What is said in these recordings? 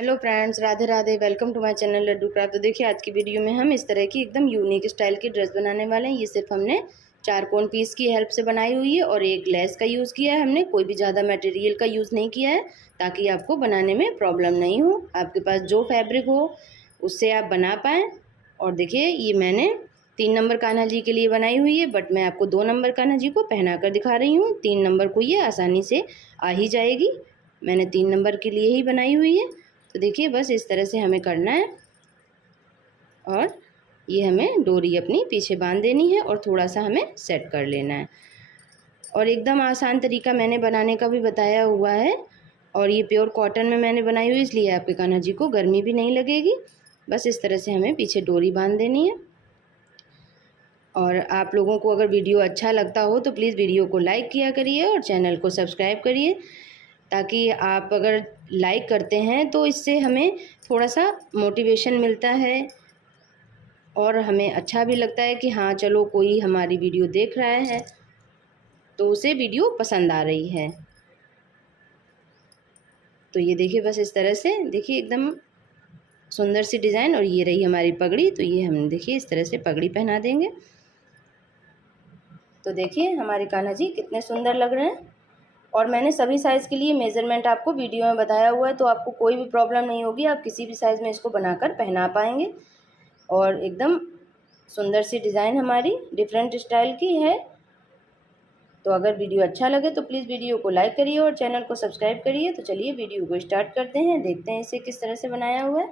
Hello friends, Radhe Radhe. Welcome to my channel Laddu craft. तो देखिए आज की वीडियो में हम इस तरह की एकदम यूनिक स्टाइल की ड्रेस बनाने वाले हैं। ये सिर्फ हमने 4 कोन पीस की हेल्प से बनाई हुई है और एक लेस का यूज़ किया है। हमने कोई भी ज़्यादा मटेरियल का यूज़ नहीं किया है ताकि आपको बनाने में प्रॉब्लम नहीं हो। आपके पास जो फैब्रिक हो उससे आप बना पाएँ। और देखिए ये मैंने 3 नंबर कान्हा जी के लिए बनाई हुई है, बट मैं आपको 2 नंबर कान्हा जी को पहना कर दिखा रही हूँ। 3 नंबर को ये आसानी से आ ही जाएगी। मैंने 3 नंबर के लिए ही बनाई हुई है। तो देखिए बस इस तरह से हमें करना है और ये हमें डोरी अपनी पीछे बांध देनी है और थोड़ा सा हमें सेट कर लेना है। और एकदम आसान तरीका मैंने बनाने का भी बताया हुआ है और ये प्योर कॉटन में मैंने बनाई हुई, इसलिए आपके कान्हा जी को गर्मी भी नहीं लगेगी। बस इस तरह से हमें पीछे डोरी बांध देनी है। और आप लोगों को अगर वीडियो अच्छा लगता हो तो प्लीज़ वीडियो को लाइक किया करिए और चैनल को सब्सक्राइब करिए, ताकि आप अगर लाइक करते हैं तो इससे हमें थोड़ा सा मोटिवेशन मिलता है और हमें अच्छा भी लगता है कि हाँ चलो कोई हमारी वीडियो देख रहा है तो उसे वीडियो पसंद आ रही है। तो ये देखिए बस इस तरह से देखिए एकदम सुंदर सी डिज़ाइन। और ये रही हमारी पगड़ी। तो ये हम देखिए इस तरह से पगड़ी पहना देंगे। तो देखिए हमारे कान्हा जी कितने सुंदर लग रहे हैं। और मैंने सभी साइज़ के लिए मेज़रमेंट आपको वीडियो में बताया हुआ है, तो आपको कोई भी प्रॉब्लम नहीं होगी। आप किसी भी साइज़ में इसको बनाकर पहना पाएंगे। और एकदम सुंदर सी डिज़ाइन हमारी डिफरेंट स्टाइल की है। तो अगर वीडियो अच्छा लगे तो प्लीज़ वीडियो को लाइक करिए और चैनल को सब्सक्राइब करिए। तो चलिए वीडियो को स्टार्ट करते हैं, देखते हैं इसे किस तरह से बनाया हुआ है।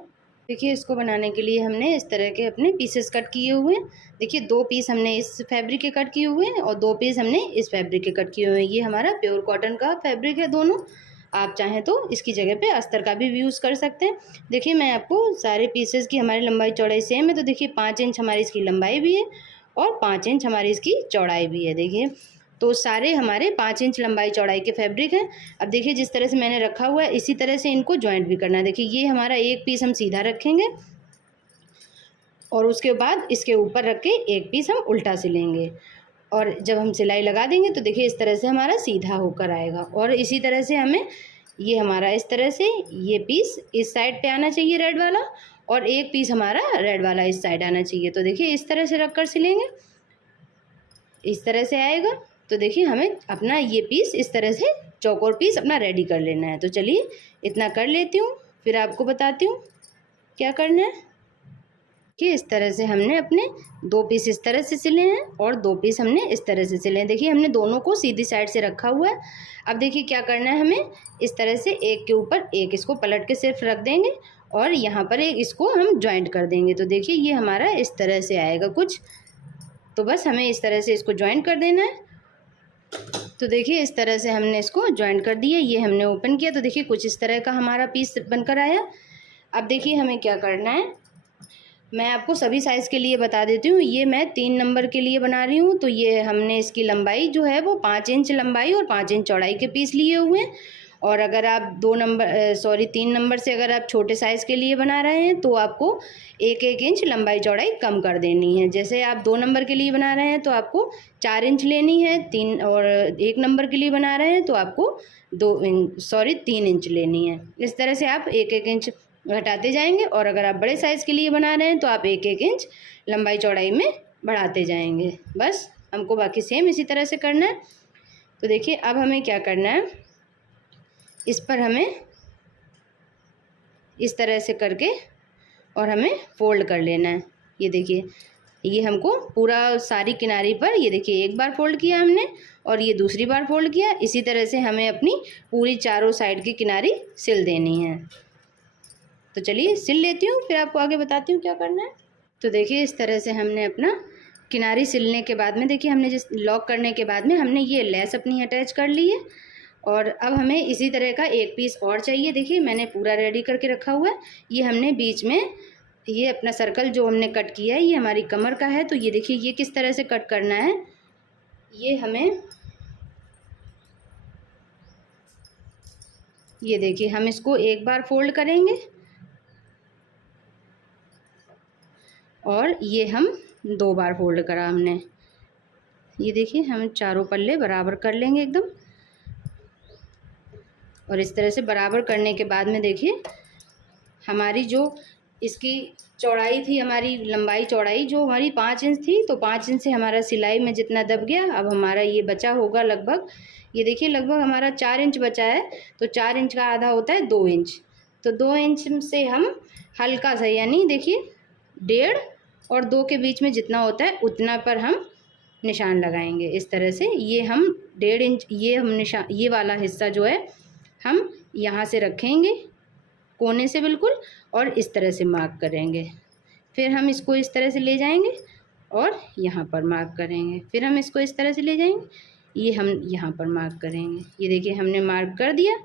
देखिए इसको बनाने के लिए हमने इस तरह के अपने पीसेस कट किए हुए हैं। देखिए 2 पीस हमने इस फैब्रिक के कट किए हुए हैं और 2 पीस हमने इस फैब्रिक के कट किए हुए हैं। ये हमारा प्योर कॉटन का फैब्रिक है दोनों। आप चाहें तो इसकी जगह पे अस्तर का भी यूज़ कर सकते हैं। देखिए मैं आपको सारे पीसेस की हमारी लंबाई चौड़ाई सेम है। तो देखिए 5 इंच हमारी इसकी लंबाई भी है और 5 इंच हमारी इसकी चौड़ाई भी है। देखिए तो सारे हमारे 5 इंच लंबाई चौड़ाई के फैब्रिक हैं। अब देखिए जिस तरह से मैंने रखा हुआ है इसी तरह से इनको जॉइंट भी करना है। देखिए ये हमारा एक पीस हम सीधा रखेंगे और उसके बाद इसके ऊपर रख के एक पीस हम उल्टा सिलेंगे। और जब हम सिलाई लगा देंगे तो देखिए इस तरह से हमारा सीधा होकर आएगा। और इसी तरह से हमें ये हमारा इस तरह से ये पीस इस साइड पे आना चाहिए रेड वाला, और एक पीस हमारा रेड वाला इस साइड आना चाहिए। तो देखिए इस तरह से रख कर सिलेंगे, इस तरह से आएगा। तो देखिए हमें अपना ये पीस इस तरह से चौकोर पीस अपना रेडी कर लेना है। तो चलिए इतना कर लेती हूँ, फिर आपको बताती हूँ क्या करना है। कि इस तरह से हमने अपने 2 पीस इस तरह से सिले हैं और 2 पीस हमने इस तरह से सिले हैं। देखिए हमने दोनों को सीधी साइड से रखा हुआ है। अब देखिए क्या करना है, हमें इस तरह से एक के ऊपर एक इसको पलट के सिर्फ रख देंगे और यहाँ पर एक इसको हम जॉइंट कर देंगे। तो देखिए ये हमारा इस तरह से आएगा कुछ। तो बस हमें इस तरह से इसको जॉइंट कर देना है। तो देखिए इस तरह से हमने इसको जॉइंट कर दिया, ये हमने ओपन किया। तो देखिए कुछ इस तरह का हमारा पीस बनकर आया। अब देखिए हमें क्या करना है, मैं आपको सभी साइज़ के लिए बता देती हूँ। ये मैं 3 नंबर के लिए बना रही हूँ। तो ये हमने इसकी लंबाई जो है वो 5 इंच लंबाई और 5 इंच चौड़ाई के पीस लिए हुए हैं। और अगर आप 3 नंबर से अगर आप छोटे साइज़ के लिए बना रहे हैं तो आपको 1-1 इंच लंबाई चौड़ाई कम कर देनी है। जैसे आप 2 नंबर के लिए बना रहे हैं तो आपको 4 इंच लेनी है, 1 नंबर के लिए बना रहे हैं तो आपको 3 इंच लेनी है। इस तरह से आप 1-1 इंच घटाते जाएंगे। और अगर आप बड़े साइज़ के लिए बना रहे हैं तो आप 1-1 इंच लंबाई चौड़ाई में बढ़ाते जाएंगे। बस हमको बाकी सेम इसी तरह से करना है। तो देखिए अब हमें क्या करना है, इस पर हमें इस तरह से करके और हमें फोल्ड कर लेना है। ये देखिए ये हमको पूरा सारी किनारी पर, ये देखिए एक बार फोल्ड किया हमने और ये दूसरी बार फोल्ड किया। इसी तरह से हमें अपनी पूरी चारों साइड की किनारी सिल देनी है। तो चलिए सिल लेती हूँ, फिर आपको आगे बताती हूँ क्या करना है। तो देखिए इस तरह से हमने अपना किनारी सिलने के बाद में, देखिए हमने जिस लॉक करने के बाद में हमने ये लेस अपनी अटैच कर ली है। और अब हमें इसी तरह का एक पीस और चाहिए। देखिए मैंने पूरा रेडी करके रखा हुआ है। ये हमने बीच में ये अपना सर्कल जो हमने कट किया है ये हमारी कमर का है। तो ये देखिए ये किस तरह से कट करना है, ये हमें, ये देखिए हम इसको एक बार फोल्ड करेंगे और ये हम 2 बार फोल्ड करा हमने। ये देखिए हम चारों पल्ले बराबर कर लेंगे एकदम। और इस तरह से बराबर करने के बाद में देखिए हमारी जो इसकी चौड़ाई थी, हमारी लंबाई चौड़ाई जो हमारी 5 इंच थी, तो 5 इंच से हमारा सिलाई में जितना दब गया, अब हमारा ये बचा होगा लगभग, ये देखिए लगभग हमारा 4 इंच बचा है। तो 4 इंच का आधा होता है 2 इंच, तो 2 इंच से हम हल्का सा, यानी देखिए 1.5 और 2 के बीच में जितना होता है उतना पर हम निशान लगाएंगे इस तरह से। ये हम 1.5 इंच, ये हम निशान, ये वाला हिस्सा जो है हम यहाँ से रखेंगे कोने से बिल्कुल, और इस तरह से मार्क करेंगे। फिर हम इसको इस तरह से ले जाएंगे और यहाँ पर मार्क करेंगे। फिर हम इसको इस तरह से ले जाएंगे, ये हम यहाँ पर मार्क करेंगे। ये देखिए हमने मार्क कर दिया।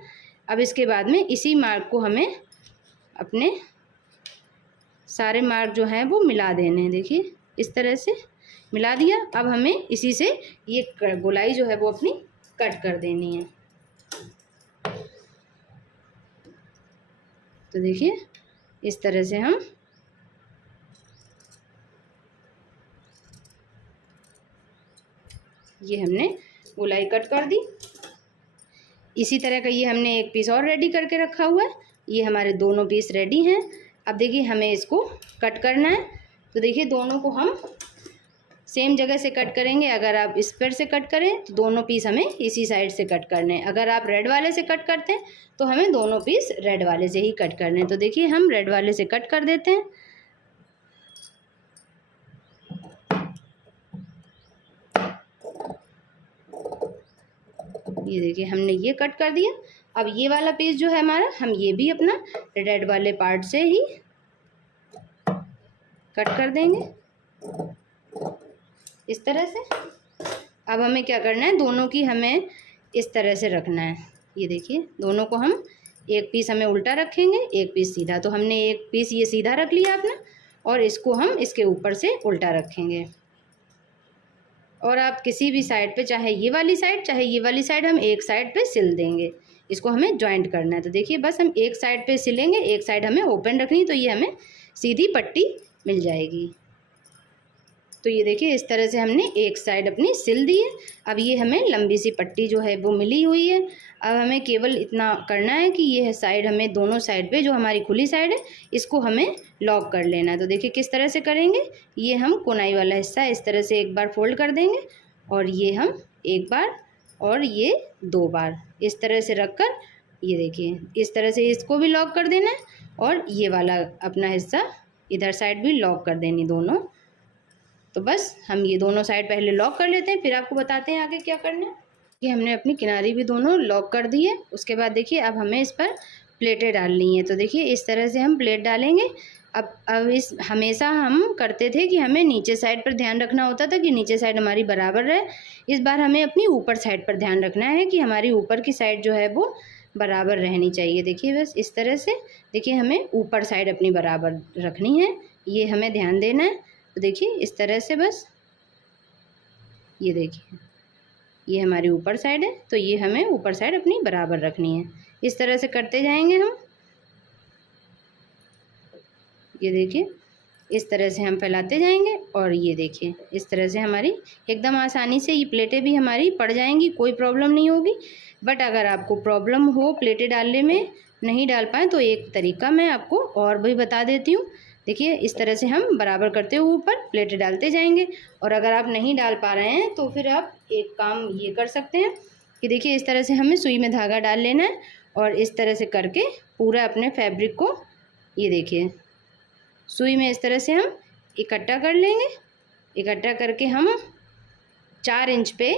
अब इसके बाद में इसी मार्क को हमें अपने सारे मार्क जो हैं वो मिला देने हैं। देखिए इस तरह से मिला दिया। अब हमें इसी से ये गोलाई जो है वो अपनी कट कर देनी है। तो देखिए इस तरह से हम ये हमने गोलाई कट कर दी। इसी तरह का ये हमने एक पीस और रेडी करके रखा हुआ है। ये हमारे दोनों पीस रेडी हैं। अब देखिए हमें इसको कट करना है। तो देखिए दोनों को हम सेम जगह से कट करेंगे। अगर आप इस पर से कट करें तो दोनों पीस हमें इसी साइड से कट करने हैं। अगर आप रेड वाले से कट करते हैं तो हमें दोनों पीस रेड वाले से ही कट करने हैं। तो देखिए हम रेड वाले से कट कर देते हैं। ये देखिए हमने ये कट कर दिया। अब ये वाला पीस जो है हमारा, हम ये भी अपना रेड वाले पार्ट से ही कट कर देंगे इस तरह से। अब हमें क्या करना है, दोनों की हमें इस तरह से रखना है। ये देखिए दोनों को हम, एक पीस हमें उल्टा रखेंगे, एक पीस सीधा। तो हमने एक पीस ये सीधा रख लिया अपना, और इसको हम इसके ऊपर से उल्टा रखेंगे। और आप किसी भी साइड पे, चाहे ये वाली साइड चाहे ये वाली साइड, हम एक साइड पे सिल देंगे। इसको हमें जॉइंट करना है। तो देखिए बस हम एक साइड पे सिलेंगे, एक साइड हमें ओपन रखनी है, तो ये हमें सीधी पट्टी मिल जाएगी। तो ये देखिए इस तरह से हमने एक साइड अपनी सिल दी है। अब ये हमें लंबी सी पट्टी जो है वो मिली हुई है। अब हमें केवल इतना करना है कि ये साइड हमें, दोनों साइड पे जो हमारी खुली साइड है, इसको हमें लॉक कर लेना है। तो देखिए किस तरह से करेंगे। ये हम कोनाई वाला हिस्सा इस तरह से एक बार फोल्ड कर देंगे, और ये हम एक बार और ये 2 बार इस तरह से रख कर, ये देखिए इस तरह से इसको भी लॉक कर देना है, और ये वाला अपना हिस्सा इधर साइड भी लॉक कर देनी दोनों। तो बस हम ये दोनों साइड पहले लॉक कर लेते हैं, फिर आपको बताते हैं आगे क्या करना है। कि हमने अपनी किनारी भी दोनों लॉक कर दी है। उसके बाद देखिए अब हमें इस पर प्लेटें डालनी है। तो देखिए इस तरह से हम प्लेट डालेंगे। अब इस हमेशा हम करते थे कि हमें नीचे साइड पर ध्यान रखना होता था कि नीचे साइड हमारी बराबर रहे। इस बार हमें अपनी ऊपर साइड पर ध्यान रखना है कि हमारी ऊपर की साइड जो है वो बराबर रहनी चाहिए। देखिए बस इस तरह से, देखिए हमें ऊपर साइड अपनी बराबर रखनी है, ये हमें ध्यान देना है। तो देखिए इस तरह से बस, ये देखिए ये हमारी ऊपर साइड है, तो ये हमें ऊपर साइड अपनी बराबर रखनी है। इस तरह से करते जाएंगे हम। ये देखिए इस तरह से हम फैलाते जाएंगे, और ये देखिए इस तरह से हमारी एकदम आसानी से ये प्लेटें भी हमारी पड़ जाएंगी, कोई प्रॉब्लम नहीं होगी। बट अगर आपको प्रॉब्लम हो प्लेटें डालने में, नहीं डाल पाएँ, तो एक तरीका मैं आपको और भी बता देती हूँ। देखिए इस तरह से हम बराबर करते हुए ऊपर प्लेटें डालते जाएंगे। और अगर आप नहीं डाल पा रहे हैं तो फिर आप एक काम ये कर सकते हैं कि देखिए इस तरह से हमें सुई में धागा डाल लेना है, और इस तरह से करके पूरा अपने फैब्रिक को, ये देखिए सुई में इस तरह से हम इकट्ठा कर लेंगे। इकट्ठा करके हम 4 इंच पे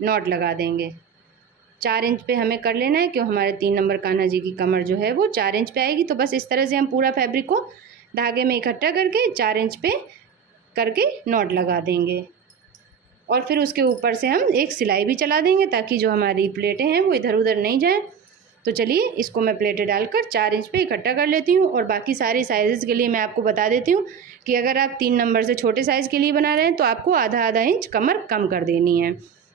नॉट लगा देंगे। 4 इंच पे हमें कर लेना है, क्यों हमारे 3 नंबर कान्हा जी की कमर जो है वो 4 इंच पे आएगी। तो बस इस तरह से हम पूरा फैब्रिक को धागे में इकट्ठा करके 4 इंच पे करके नॉट लगा देंगे। और फिर उसके ऊपर से हम एक सिलाई भी चला देंगे, ताकि जो हमारी प्लेटें हैं वो इधर उधर नहीं जाएं। तो चलिए इसको मैं प्लेटें डालकर 4 इंच पे इकट्ठा कर लेती हूँ। और बाकी सारे साइज़ के लिए मैं आपको बता देती हूँ कि अगर आप 3 नंबर से छोटे साइज़ के लिए बना रहे हैं तो आपको आधा इंच कमर कम कर देनी है।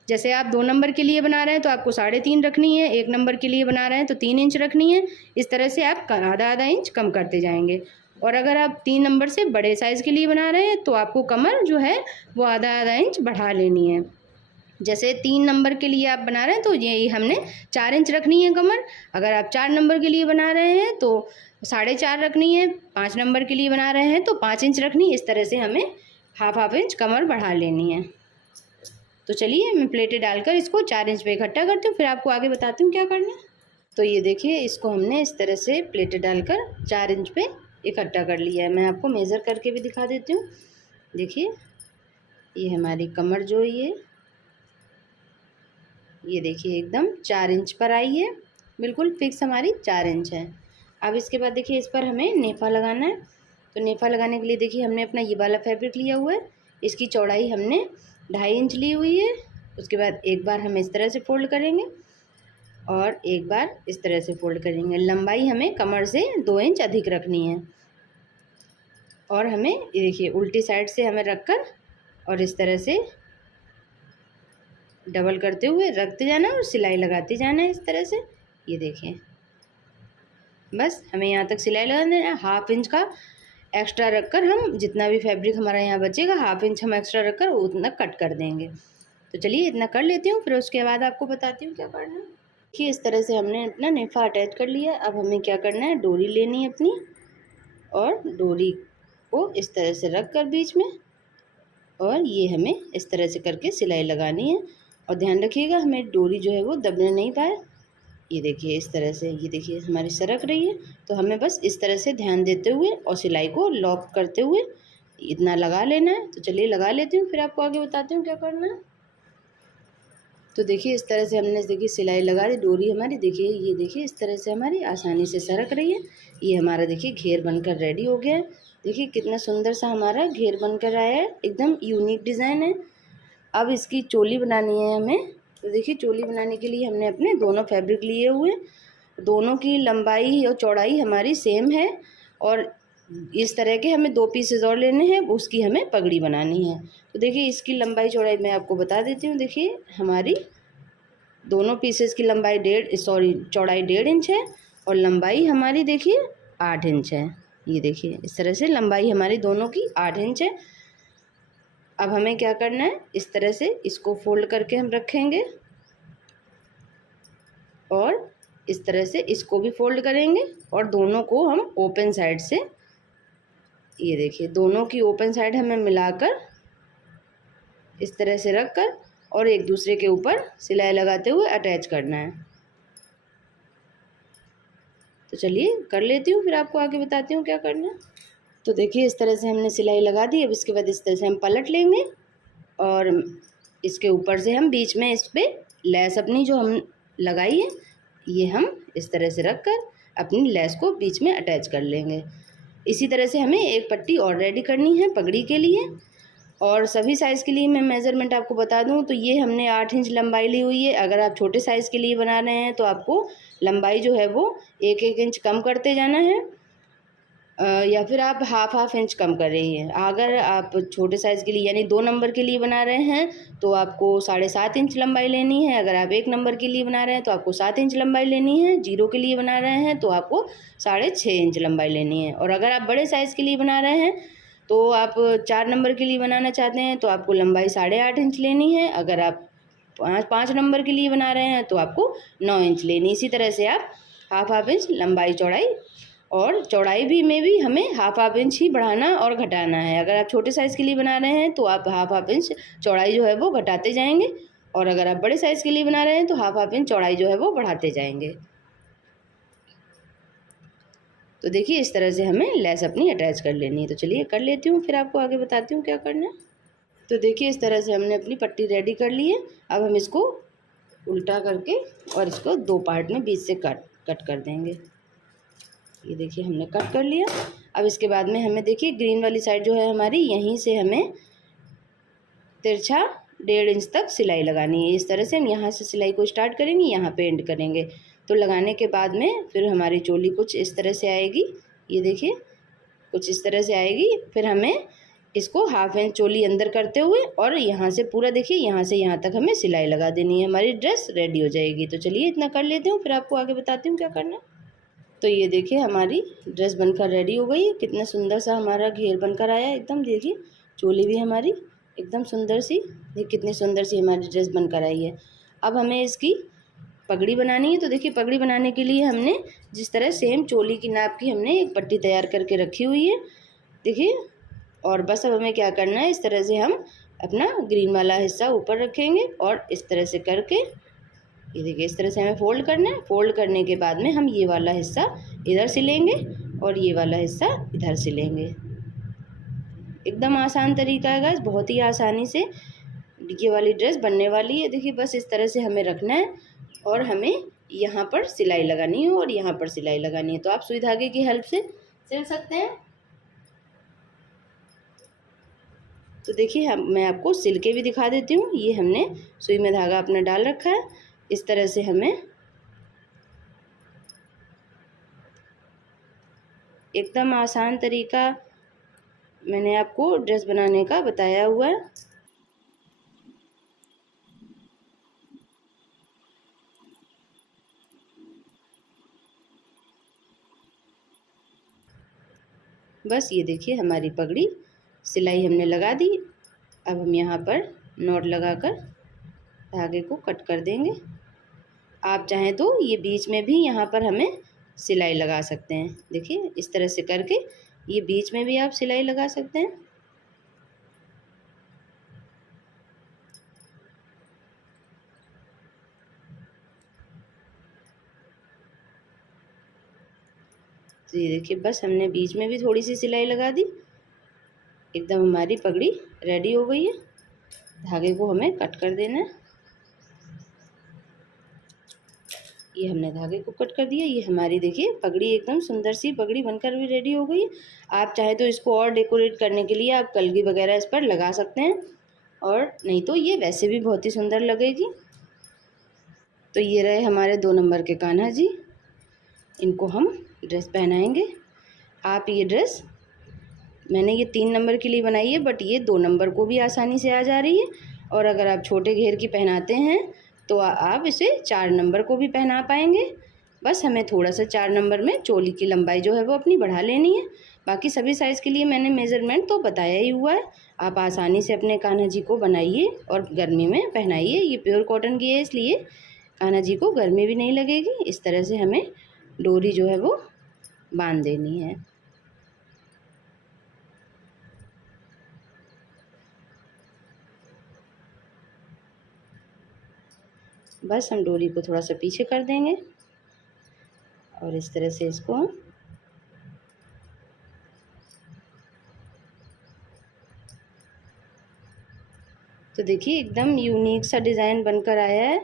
जैसे आप 2 नंबर के लिए बना रहे हैं तो आपको 3.5 रखनी है, 1 नंबर के लिए बना रहे हैं तो 3 इंच रखनी है। इस तरह से आप आधा इंच कम करते जाएंगे। और अगर आप 3 नंबर से बड़े साइज़ के लिए बना रहे हैं तो आपको कमर जो है वो आधा इंच बढ़ा लेनी है। जैसे 3 नंबर के लिए आप बना रहे हैं तो ये हमने 4 इंच रखनी है कमर। अगर आप 4 नंबर के लिए बना रहे हैं तो 4.5 रखनी है, 5 नंबर के लिए बना रहे हैं तो 5 इंच रखनी। इस तरह से हमें हाफ इंच कमर बढ़ा लेनी है। तो चलिए मैं प्लेटें डालकर इसको 4 इंच पे इकट्ठा करती हूँ, फिर आपको आगे बताती हूँ क्या करना है। तो ये देखिए, इसको हमने इस तरह से प्लेटें डालकर 4 इंच पे इकट्ठा कर लिया है। मैं आपको मेज़र करके भी दिखा देती हूँ। देखिए, ये हमारी कमर जो है ये देखिए एकदम 4 इंच पर आई है, बिल्कुल फिक्स हमारी 4 इंच है। अब इसके बाद देखिए, इस पर हमें नेफा लगाना है। तो नेफा लगाने के लिए देखिए, हमने अपना ये वाला फैब्रिक लिया हुआ है। इसकी चौड़ाई हमने 2.5 इंच ली हुई है। उसके बाद एक बार हम इस तरह से फ़ोल्ड करेंगे और एक बार इस तरह से फ़ोल्ड करेंगे। लंबाई हमें कमर से 2 इंच अधिक रखनी है। और हमें ये देखिए, उल्टी साइड से हमें रखकर और इस तरह से डबल करते हुए रखते जाना और सिलाई लगाते जाना है इस तरह से। ये देखिए, बस हमें यहाँ तक सिलाई लगाना है। 1/2 इंच का एक्स्ट्रा रखकर हम जितना भी फैब्रिक हमारा यहाँ बचेगा 1/2 इंच हम एक्स्ट्रा रखकर उतना कट कर देंगे। तो चलिए इतना कर लेती हूँ, फिर उसके बाद आपको बताती हूँ क्या करना है। देखिए, इस तरह से हमने अपना नेफा अटैच कर लिया। अब हमें क्या करना है, डोरी लेनी है अपनी और डोरी को इस तरह से रख कर बीच में, और ये हमें इस तरह से करके सिलाई लगानी है। और ध्यान रखिएगा हमें डोरी जो है वो दबने नहीं पाए। ये देखिए इस तरह से, ये देखिए हमारी सरक रही है। तो हमें बस इस तरह से ध्यान देते हुए और सिलाई को लॉक करते हुए इतना लगा लेना है। तो चलिए लगा लेती हूँ, फिर आपको आगे बताती हूँ क्या करना है। तो देखिए, इस तरह से हमने देखिए सिलाई लगा दी। डोरी हमारी देखिए, ये देखिए इस तरह से हमारी आसानी से सरक रही है। ये हमारा देखिए घेर बनकर रेडी हो गया है। देखिए कितना सुंदर सा हमारा घेर बनकर आया है, एकदम यूनिक डिज़ाइन है। अब इसकी चोली बनानी है हमें। तो देखिए, चोली बनाने के लिए हमने अपने दोनों फैब्रिक लिए हुए, दोनों की लंबाई और चौड़ाई हमारी सेम है। और इस तरह के हमें 2 पीसेस और लेने हैं, उसकी हमें पगड़ी बनानी है। तो देखिए, इसकी लंबाई चौड़ाई मैं आपको बता देती हूँ। देखिए, हमारी दोनों पीसेस की लंबाई चौड़ाई 1.5 इंच है और लंबाई हमारी देखिए 8 इंच है। ये देखिए इस तरह से लंबाई हमारी दोनों की 8 इंच है। अब हमें क्या करना है, इस तरह से इसको फोल्ड करके हम रखेंगे और इस तरह से इसको भी फोल्ड करेंगे और दोनों को हम ओपन साइड से, ये देखिए दोनों की ओपन साइड हमें मिलाकर इस तरह से रखकर और एक दूसरे के ऊपर सिलाई लगाते हुए अटैच करना है। तो चलिए कर लेती हूँ, फिर आपको आगे बताती हूँ क्या करना है। तो देखिए, इस तरह से हमने सिलाई लगा दी। अब इसके बाद इस तरह से हम पलट लेंगे और इसके ऊपर से हम बीच में इस पर लेस अपनी जो हम लगाई है, ये हम इस तरह से रख कर अपनी लेस को बीच में अटैच कर लेंगे। इसी तरह से हमें एक पट्टी और रेडी करनी है पगड़ी के लिए। और सभी साइज़ के लिए मैं मेज़रमेंट आपको बता दूं तो ये हमने 8 इंच लंबाई ली हुई है। अगर आप छोटे साइज़ के लिए बना रहे हैं तो आपको लंबाई जो है वो 1-1 इंच कम करते जाना है, या फिर आप हाफ इंच कम कर रही हैं। अगर आप छोटे साइज़ के लिए यानी 2 नंबर के लिए बना रहे हैं तो आपको 7.5 इंच लंबाई लेनी है। अगर आप 1 नंबर के लिए बना रहे हैं तो आपको 7 इंच लंबाई लेनी है। 0 के लिए बना रहे हैं तो आपको 6.5 इंच लंबाई लेनी है। और अगर आप बड़े साइज़ के लिए बना रहे हैं तो आप 4 नंबर के लिए बनाना चाहते हैं तो आपको लंबाई 8.5 इंच लेनी है। अगर आप 5 नंबर के लिए बना रहे हैं तो आपको 9 इंच लेनी। इसी तरह से आप हाफ इंच लंबाई चौड़ाई और चौड़ाई में भी हमें हाफ इंच ही बढ़ाना और घटाना है। अगर आप छोटे साइज़ के लिए बना रहे हैं तो आप हाफ इंच चौड़ाई जो है वो घटाते जाएंगे, और अगर आप बड़े साइज़ के लिए बना रहे हैं तो हाफ इंच चौड़ाई जो है वो बढ़ाते जाएंगे। तो देखिए, इस तरह से हमें लेस अपनी अटैच कर लेनी है। तो चलिए कर लेती हूँ, फिर आपको आगे बताती हूँ क्या करना है। तो देखिए, इस तरह से हमने अपनी पट्टी रेडी कर ली है। अब हम इसको उल्टा करके और इसको 2 पार्ट में बीच से कट कर देंगे। ये देखिए हमने कट कर लिया। अब इसके बाद में हमें देखिए ग्रीन वाली साइड जो है हमारी, यहीं से हमें तिरछा 1.5 इंच तक सिलाई लगानी है। इस तरह से हम यहाँ से सिलाई को स्टार्ट करेंगे, यहाँ पे एंड करेंगे। तो लगाने के बाद में फिर हमारी चोली कुछ इस तरह से आएगी। ये देखिए कुछ इस तरह से आएगी। फिर हमें इसको हाफ इंच चोली अंदर करते हुए और यहाँ से पूरा देखिए यहाँ से यहाँ तक हमें सिलाई लगा देनी है। हमारी ड्रेस रेडी हो जाएगी। तो चलिए इतना कर लेती हूँ, फिर आपको आगे बताती हूँ क्या करना है। तो ये देखिए हमारी ड्रेस बनकर रेडी हो गई है। कितना सुंदर सा हमारा घेर बनकर आया है एकदम। देखिए चोली भी हमारी एकदम सुंदर सी, देखिए कितनी सुंदर सी हमारी ड्रेस बनकर आई है। अब हमें इसकी पगड़ी बनानी है। तो देखिए पगड़ी बनाने के लिए हमने जिस तरह सेम चोली की नाप की हमने एक पट्टी तैयार करके रखी हुई है, देखिए। और बस अब हमें क्या करना है, इस तरह से हम अपना ग्रीन वाला हिस्सा ऊपर रखेंगे और इस तरह से करके ये देखिए इस तरह से हमें फ़ोल्ड करना है। फ़ोल्ड करने के बाद में हम ये वाला हिस्सा इधर सिलेंगे और ये वाला हिस्सा इधर सिलेंगे। एकदम आसान तरीका है गाइस, बहुत ही आसानी से ये वाली ड्रेस बनने वाली है। देखिए बस इस तरह से हमें रखना है और हमें यहाँ पर सिलाई लगानी है और यहाँ पर सिलाई लगानी है। तो आप सुई धागे की हेल्प से सिल सकते हैं। तो देखिए मैं आपको सिल के भी दिखा देती हूँ। ये हमने सुई में धागा अपना डाल रखा है, इस तरह से हमें एकदम आसान तरीका मैंने आपको ड्रेस बनाने का बताया हुआ है। बस ये देखिए हमारी पगड़ी सिलाई हमने लगा दी। अब हम यहाँ पर नॉट लगाकर धागे को कट कर देंगे। आप चाहें तो ये बीच में भी यहाँ पर हमें सिलाई लगा सकते हैं। देखिए इस तरह से करके ये बीच में भी आप सिलाई लगा सकते हैं। तो ये देखिए बस हमने बीच में भी थोड़ी सी सिलाई लगा दी। एकदम हमारी पगड़ी रेडी हो गई है। धागे को हमें कट कर देना है। ये हमने धागे को कट कर दिया। ये हमारी देखिए पगड़ी एकदम सुंदर सी पगड़ी बनकर भी रेडी हो गई है। आप चाहे तो इसको और डेकोरेट करने के लिए आप कलगी वगैरह इस पर लगा सकते हैं, और नहीं तो ये वैसे भी बहुत ही सुंदर लगेगी। तो ये रहे हमारे 2 नंबर के कान्हा जी। इनको हम ड्रेस पहनाएंगे। आप ये ड्रेस मैंने ये 3 नंबर के लिए बनाई है, बट ये 2 नंबर को भी आसानी से आ जा रही है। और अगर आप छोटे घेर की पहनाते हैं तो आप इसे 4 नंबर को भी पहना पाएंगे। बस हमें थोड़ा सा 4 नंबर में चोली की लंबाई जो है वो अपनी बढ़ा लेनी है। बाकी सभी साइज़ के लिए मैंने मेज़रमेंट तो बताया ही हुआ है। आप आसानी से अपने कान्हा जी को बनाइए और गर्मी में पहनाइए। ये प्योर कॉटन की है, इसलिए कान्हा जी को गर्मी भी नहीं लगेगी। इस तरह से हमें डोरी जो है वो बांध देनी है। बस हम डोरी को थोड़ा सा पीछे कर देंगे और इस तरह से इसको हम तो देखिए एकदम यूनिक सा डिज़ाइन बनकर आया है।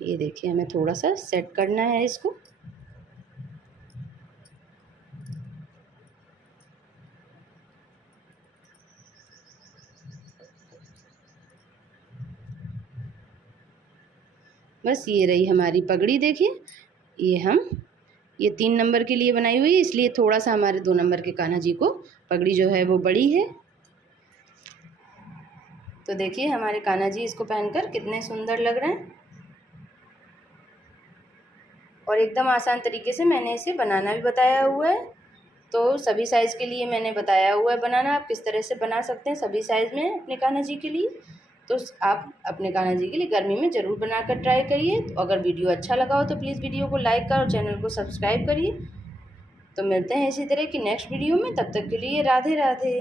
ये देखिए हमें थोड़ा सा सेट करना है इसको। बस ये रही हमारी पगड़ी। देखिए ये 3 नंबर के लिए बनाई हुई है, इसलिए थोड़ा सा हमारे 2 नंबर के कान्हा जी को पगड़ी जो है वो बड़ी है। तो देखिए हमारे कान्हा जी इसको पहनकर कितने सुंदर लग रहे हैं। और एकदम आसान तरीके से मैंने इसे बनाना भी बताया हुआ है। तो सभी साइज़ के लिए मैंने बताया हुआ है बनाना, आप किस तरह से बना सकते हैं सभी साइज़ में अपने कान्हा जी के लिए। तो आप अपने कान्हा जी के लिए गर्मी में ज़रूर बनाकर ट्राई करिए। तो अगर वीडियो अच्छा लगा हो तो प्लीज़ वीडियो को लाइक कर और चैनल को सब्सक्राइब करिए। तो मिलते हैं इसी तरह की नेक्स्ट वीडियो में, तब तक के लिए राधे राधे।